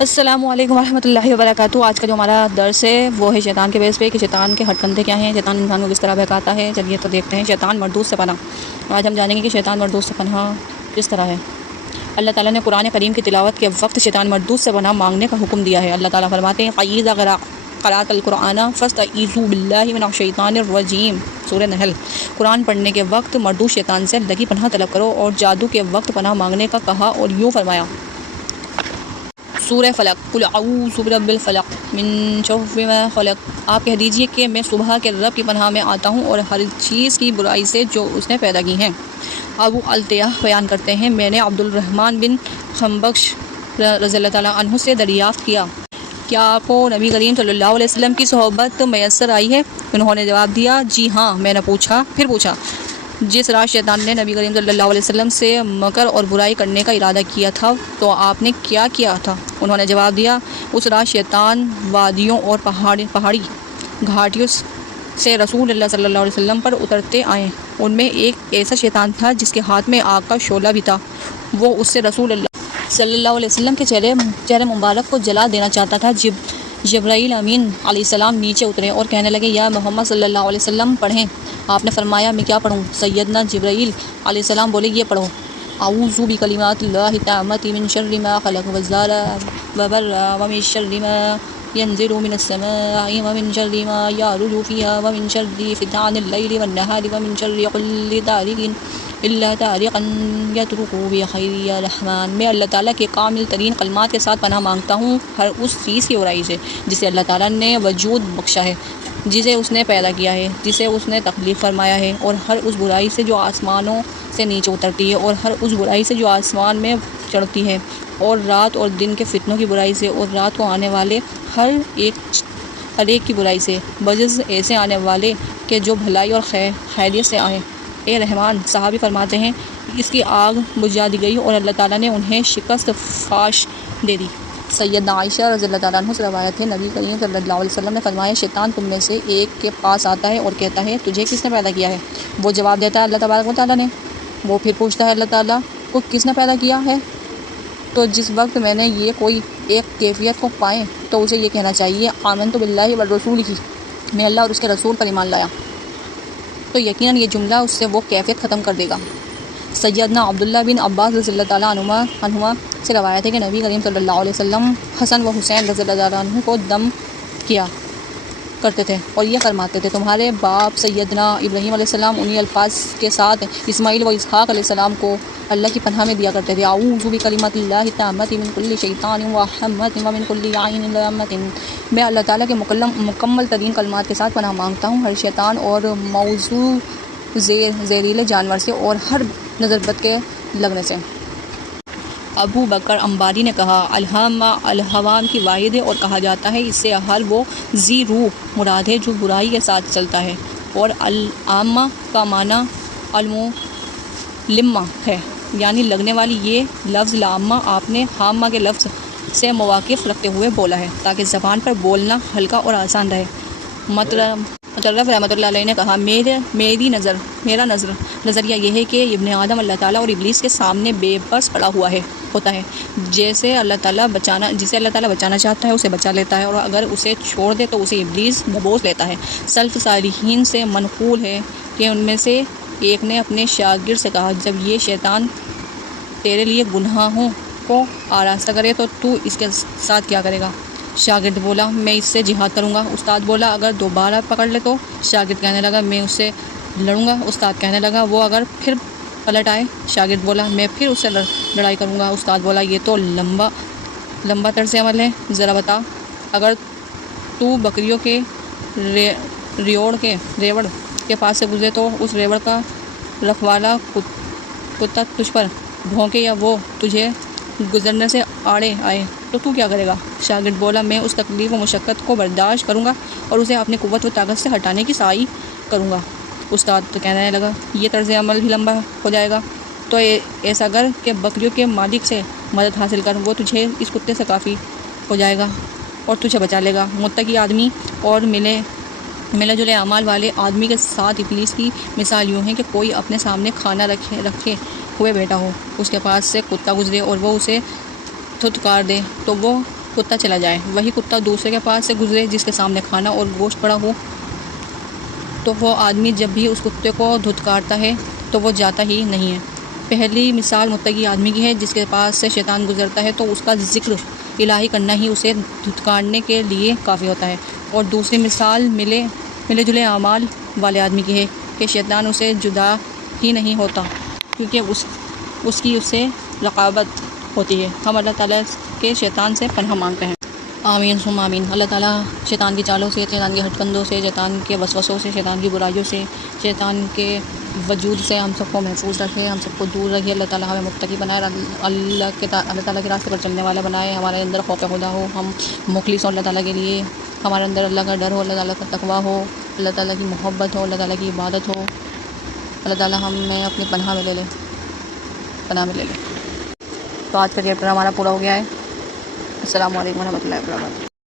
السلام علیکم ورحمۃ اللہ وبرکاتہ۔ آج کا جو ہمارا درس ہے وہ ہے شیطان کے بیس پہ کہ شیطان کے ہٹ کندھے کیا ہیں، شیطان انسان کو کس طرح بہکاتا ہے۔ چلیے تو دیکھتے ہیں شیطان مردود سے پناہ۔ آج ہم جانیں گے کہ شیطان مردود سے پناہ کس طرح ہے۔ اللہ تعالیٰ نے قرآن کریم کی تلاوت کے وقت شیطان مردود سے پناہ مانگنے کا حکم دیا ہے۔ اللہ تعالیٰ فرماتے ہیں فَإِذَا قَرَأْتَ الْقُرْآنَ فَاسْتَعِيذُوا بِاللَّهِ مِنَ الشَّيْطَانِ الرَّجِيمِ۔ سورہ نحل۔ قرآن پڑھنے کے وقت مردود شیطان سے اللہ کی پناہ طلب کرو، اور جادو کے وقت پناہ مانگنے کا کہا اور یوں فرمایا۔ سورہ فلق قل اعوذ برب الفلق من شر ما خلق۔ آپ کہہ دیجئے کہ میں صبح کے رب کی پناہ میں آتا ہوں اور ہر چیز کی برائی سے جو اس نے پیدا کی ہیں۔ ابو الطیاہ بیان کرتے ہیں میں نے عبد الرحمن بن خنبش رضی اللہ تعالیٰ عنہ سے دریافت کیا کیا آپ کو نبی کریم صلی اللہ علیہ وسلم کی صحبت میسر آئی ہے؟ انہوں نے جواب دیا جی ہاں۔ میں نے پھر پوچھا جس رات شیطان نے نبی کریم صلی اللہ علیہ وسلم سے مکر اور برائی کرنے کا ارادہ کیا تھا تو آپ نے کیا کیا تھا؟ انہوں نے جواب دیا اس رات شیطان وادیوں اور پہاڑی گھاٹیوں سے رسول اللہ صلی اللہ علیہ وسلم پر اترتے آئے۔ ان میں ایک ایسا شیطان تھا جس کے ہاتھ میں آگ کا شعلہ بھی تھا، وہ اس سے رسول اللہ صلی اللہ علیہ وسلم کے چہرے مبارک کو جلا دینا چاہتا تھا۔ جبرائیل امین علیہ السلام نیچے اترے اور کہنے لگے یا محمد صلی اللہ علیہ وسلم پڑھیں۔ آپ نے فرمایا میں کیا پڑھوں؟ سیدنا جبرائیل علیہ السلام بولے یہ پڑھو اعوذ بکلمات اللہ التامات من شر ما خلق وزال وبر ومن شر ما ينزل من السماء ومن شر ما يعرج فيها ومن شر فتن الليل والنهار ومن شر كل طارق الا طارقا يطرق بخير يا رحمن۔ میں اللہ تعالیٰ کے کامل ترین کلمات کے ساتھ پناہ مانگتا ہوں ہر اس چیز کی برائی سے جسے اللہ تعالیٰ نے وجود بخشا ہے، جسے اس نے پیدا کیا ہے، جسے اس نے تخلیق فرمایا ہے، اور ہر اس برائی سے جو آسمانوں سے نیچے اترتی ہے، اور ہر اس برائی سے جو آسمان میں چڑھتی ہے، اور رات اور دن کے فتنوں کی برائی سے، اور رات کو آنے والے ہر ایک کی برائی سے، بجز ایسے آنے والے کہ جو بھلائی اور خیریت سے آئیں۔ اے رحمان، صحابی فرماتے ہیں اس کی آگ بجھا دی گئی اور اللہ تعالیٰ نے انہیں شکست فاش دے دی۔ سیدنا عائشہ رضی اللہ تعالیٰ عنہ سے روایت ہے نبی کریم صلی اللہ علیہ وسلم نے فرمایا شیطان تم میں سے ایک کے پاس آتا ہے اور کہتا ہے تجھے کس نے پیدا کیا ہے؟ وہ جواب دیتا ہے اللہ تبارک و تعالیٰ نے۔ وہ پھر پوچھتا ہے اللہ تعالیٰ کو کس نے پیدا کیا ہے؟ تو جس وقت میں نے یہ کوئی ایک کیفیت کو پائیں تو اسے یہ کہنا چاہیے آمنت باللہ والرسول ہی، میں اللہ اور اس کے رسول پر ایمان لایا، تو یقیناً یہ جملہ اس سے وہ کیفیت ختم کر دے گا۔ سیدنا عبداللہ بن عباس رضی اللہ تعالیٰ عنہما سے روایت ہے کہ نبی کریم صلی اللہ علیہ وسلم حسن و حسین رضی اللہ تعالیٰ عنہ کو دم کیا کرتے تھے اور یہ فرماتے تھے تمہارے باپ سیدنا ابراہیم علیہ السلام انہی الفاظ کے ساتھ اسماعیل و اسحاق علیہ السلام کو اللہ کی پناہ میں دیا کرتے تھے اعوذ بکلمات اللہ التامات من کل شیطان وہمۃ ومن کل عین لامۃ۔ میں اللہ تعالیٰ کے مکمل ترین کلمات کے ساتھ پناہ مانگتا ہوں ہر شیطان اور موضوع زہریلے جانور سے اور ہر نظر بد کے لگنے سے۔ ابو بکر انباری نے کہا الہامہ الہوام کی واحد ہے اور کہا جاتا ہے اس سے ہر وہ ذی روح مراد ہے جو برائی کے ساتھ چلتا ہے، اور العامہ کا معنی الملمہ ہے یعنی لگنے والی۔ یہ لفظ العامہ آپ نے حامہ کے لفظ سے مواقف رکھتے ہوئے بولا ہے تاکہ زبان پر بولنا ہلکا اور آسان رہے۔ مطرف رحمۃ اللہ علیہ نے کہا میرا نظریہ یہ ہے کہ ابن آدم اللہ تعالیٰ اور ابلیس کے سامنے بے بس پڑا ہوا ہوتا ہے، جسے اللہ تعالیٰ بچانا چاہتا ہے اسے بچا لیتا ہے، اور اگر اسے چھوڑ دے تو اسے ابلیس دبوچ لیتا ہے۔ سلف صالحین سے منقول ہے کہ ان میں سے ایک نے اپنے شاگرد سے کہا جب یہ شیطان تیرے لیے گناہوں کو آراستہ کرے تو تو اس کے ساتھ کیا کرے گا؟ شاگرد بولا میں اس سے جہاد کروں گا۔ استاد بولا اگر دوبارہ پکڑ لے تو؟ شاگرد کہنے لگا میں اس سے لڑوں گا۔ استاد کہنے لگا وہ اگر پھر پلٹ آئے؟ شاگرد بولا میں پھر اس سے لڑائی کروں گا۔ استاد بولا یہ تو لمبا طرز عمل ہے، ذرا بتا اگر تو بکریوں کے ریوڑ کے پاس سے گزرے تو اس ریوڑ کا رکھوالا کتا تجھ پر بھونکے یا وہ تجھے گزرنے سے آڑے آئے تو کیا کرے گا؟ شاگرد بولا میں اس تکلیف و مشقت کو برداشت کروں گا اور اسے اپنی قوت و طاقت سے ہٹانے کی سعی کروں گا۔ استاد تو کہنے لگا یہ طرز عمل بھی لمبا ہو جائے گا، تو ایسا کر کہ بکریوں کے مالک سے مدد حاصل کر، وہ تجھے اس کتے سے کافی ہو جائے گا اور تجھے بچا لے گا۔ متقی آدمی اور ملے جلے اعمال والے آدمی کے ساتھ ابلیس کی مثال یوں ہے کہ کوئی اپنے سامنے کھانا رکھے ہوئے بیٹھا ہو، اس کے پاس سے کتا گزرے اور وہ اسے تھتکار دے تو وہ کتا چلا جائے، وہی کتا دوسرے کے پاس سے گزرے جس کے سامنے کھانا اور گوشت پڑا ہو، تو وہ آدمی جب بھی اس کتے کو دھتکارتا ہے تو وہ جاتا ہی نہیں ہے۔ پہلی مثال متقی آدمی کی ہے جس کے پاس سے شیطان گزرتا ہے تو اس کا ذکر الہی کرنا ہی اسے دھتکارنے کے لیے کافی ہوتا ہے، اور دوسری مثال ملے جلے اعمال والے آدمی کی ہے کہ شیطان اسے جدا ہی نہیں ہوتا کیونکہ اس کی اسے رقابت ہوتی ہے۔ ہم اللہ تعالیٰ کے شیطان سے پناہ مانگتے ہیں۔ آمین ثم آمین۔ اللہ تعالیٰ شیطان کی چالوں سے، شیطان کے ہٹ کندوں سے، شیطان کے وسوسوں سے، شیطان کی برائیوں سے، شیطان کے وجود سے ہم سب کو محفوظ رکھے، ہم سب کو دور رکھے۔ اللہ تعالیٰ ہمیں متقی بنائے، اللہ تعالیٰ کے راستے پر چلنے والا بنائے، ہمارے اندر خوف خدا ہو، ہم مخلص ہوں اللہ تعالیٰ کے لیے، ہمارے اندر اللہ کا ڈر ہو، اللہ تعالیٰ کا تقویٰ ہو، اللہ تعالیٰ کی محبت ہو، اللہ تعالیٰ کی عبادت ہو۔ اللہ تعالیٰ ہمیں اپنی پناہ میں لے لے۔ تو آج کا یہ پروگرام ہمارا پورا ہو گیا ہے۔ السلام علیکم ورحمۃ اللہ وبرکاتہ۔